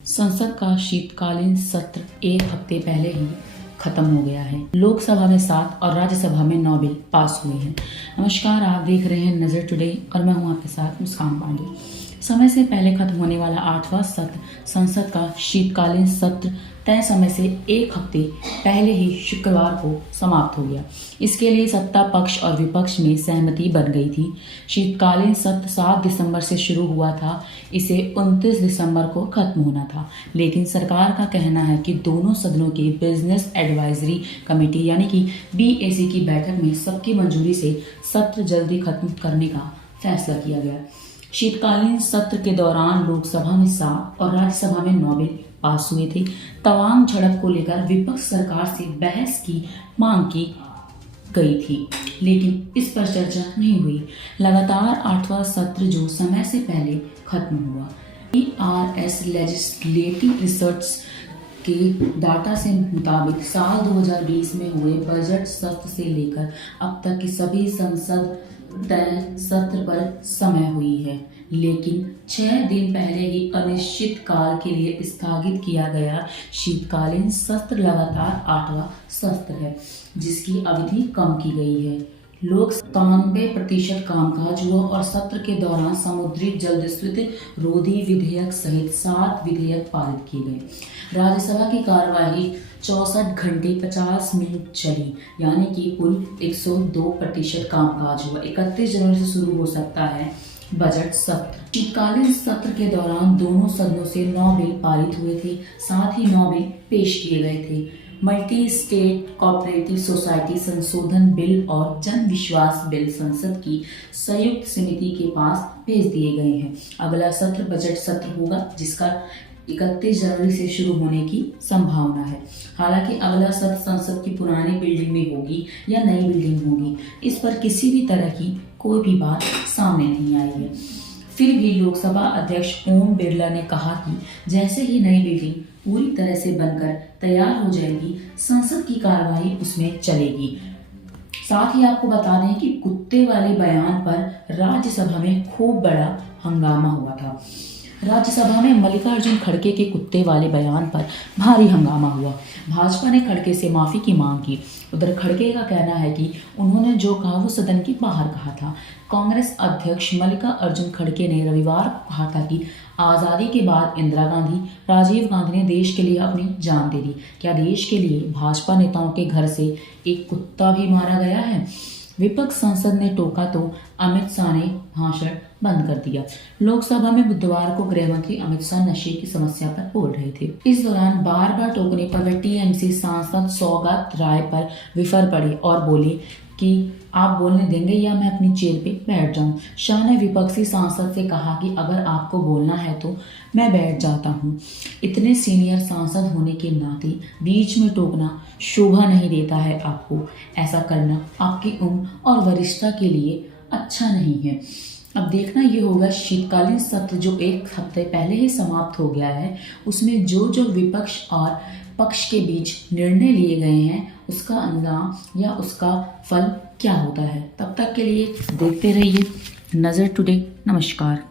संसद का शीतकालीन सत्र एक हफ्ते पहले ही खत्म हो गया है। लोकसभा में 7 और राज्यसभा में 9 बिल पास हुए हैं। नमस्कार, आप देख रहे हैं नजर टुडे और मैं हूं आपके साथ मुस्कान पांडे। समय से पहले खत्म होने वाला 8वां सत्र संसद का शीतकालीन सत्र तय समय से एक हफ्ते पहले ही शुक्रवार को समाप्त हो गया। इसके लिए सत्ता पक्ष और विपक्ष में सहमति बन गई थी। शीतकालीन सत्र 7 दिसंबर से शुरू हुआ था, इसे 29 दिसंबर को खत्म होना था, लेकिन सरकार का कहना है कि दोनों सदनों की बिजनेस एडवाइजरी कमेटी यानी कि BAC की बैठक में सबकी मंजूरी से सत्र जल्दी खत्म करने का फैसला किया गया। शीतकालीन सत्र के दौरान लोकसभा में 7 और राज्यसभा में 9 बिल पास हुए थे। तवांग झड़प को लेकर विपक्ष सरकार से बहस की मांग की गई थी, लेकिन इस पर चर्चा नहीं हुई। लगातार 8वां सत्र जो समय से पहले खत्म हुआ। ERS लेजिस्लेटिव रिसर्च के डाटा से मुताबिक साल 2020 में हुए बजट सत्र से लेकर अब तक की सभी संसद तय सत्र पर समय हुई है, लेकिन 6 दिन पहले ही अनिश्चित काल के लिए स्थगित किया गया शीतकालीन सत्र लगातार 8वां सत्र है, जिसकी अवधि कम की गई है। लोग 97% कामकाज हुआ और सत्र के दौरान समुद्री जलदस्युता रोधी विधेयक सहित 7 विधेयक पारित किए गए। राज्यसभा की कार्यवाही 64 घंटे 50 मिनट चली, यानी कि कुल 102% कामकाज हुआ। 31 जनवरी से शुरू हो सकता है बजट सत्र। शीतकालीन सत्र के दौरान दोनों सदनों से 9 बिल पारित हुए थे, साथ ही 9 बिल पेश किए गए थे। मल्टी स्टेट कोऑपरेटिव सोसाइटी संशोधन बिल और जन विश्वास बिल संसद की संयुक्त समिति के पास भेज दिए गए हैं। अगला सत्र बजट सत्र होगा, जिसका 31 जनवरी से शुरू होने की संभावना है। हालांकि अगला सत्र संसद की पुरानी बिल्डिंग में होगी या नई बिल्डिंग होगी, इस पर किसी भी तरह की कोई भी बात सामने नहीं आई है। फिर भी लोकसभा अध्यक्ष ओम बिरला ने कहा कि जैसे ही नई बिल्डिंग पूरी तरह से बनकर तैयार हो जाएगी, संसद की कार्यवाही उसमें चलेगी। साथ ही आपको बता दें कि कुत्ते वाले बयान पर राज्यसभा में खूब बड़ा हंगामा हुआ था। राज्यसभा में मल्लिकार्जुन खड़गे के कुत्ते वाले बयान पर भारी हंगामा हुआ। भाजपा ने खड़गे से माफी की मांग की। उधर खड़गे का कहना है कि उन्होंने जो कहा वो सदन के बाहर कहा था। कांग्रेस अध्यक्ष मल्लिकार्जुन खड़गे ने रविवार को कहा था कि आज़ादी के बाद इंदिरा गांधी, राजीव गांधी ने देश के लिए अपनी जान दे दी। क्या देश के लिए भाजपा नेताओं के घर से एक कुत्ता भी मारा गया है? विपक्ष संसद ने टोका तो अमित शाह ने भाषण बंद कर दिया। लोकसभा में बुधवार को गृह मंत्री अमित शाह नशे की समस्या पर बोल रहे थे। इस दौरान बार बार टोकने पर वे TMC सांसद सौगत राय पर विफर पड़े और बोले कि आप बोलने देंगे या मैं अपनी चेयर पे बैठ जाऊं। शाह ने विपक्षी सांसद से कहा कि अगर आपको बोलना है तो मैं बैठ जाता हूं। इतने सीनियर सांसद होने के नाते बीच में टोकना शोभा नहीं देता है आपको। ऐसा करना आपकी उम्र और वरिष्ठता के लिए अच्छा नहीं है। अब देखना ये होगा शीतकालीन सत्र जो एक हफ्ते पहले ही समाप्त हो गया है, उसमें जो जो विपक्ष और पक्ष के बीच निर्णय लिए गए हैं उसका अंजाम या उसका फल क्या होता है। तब तक के लिए देखते रहिए नजर टुडे। नमस्कार।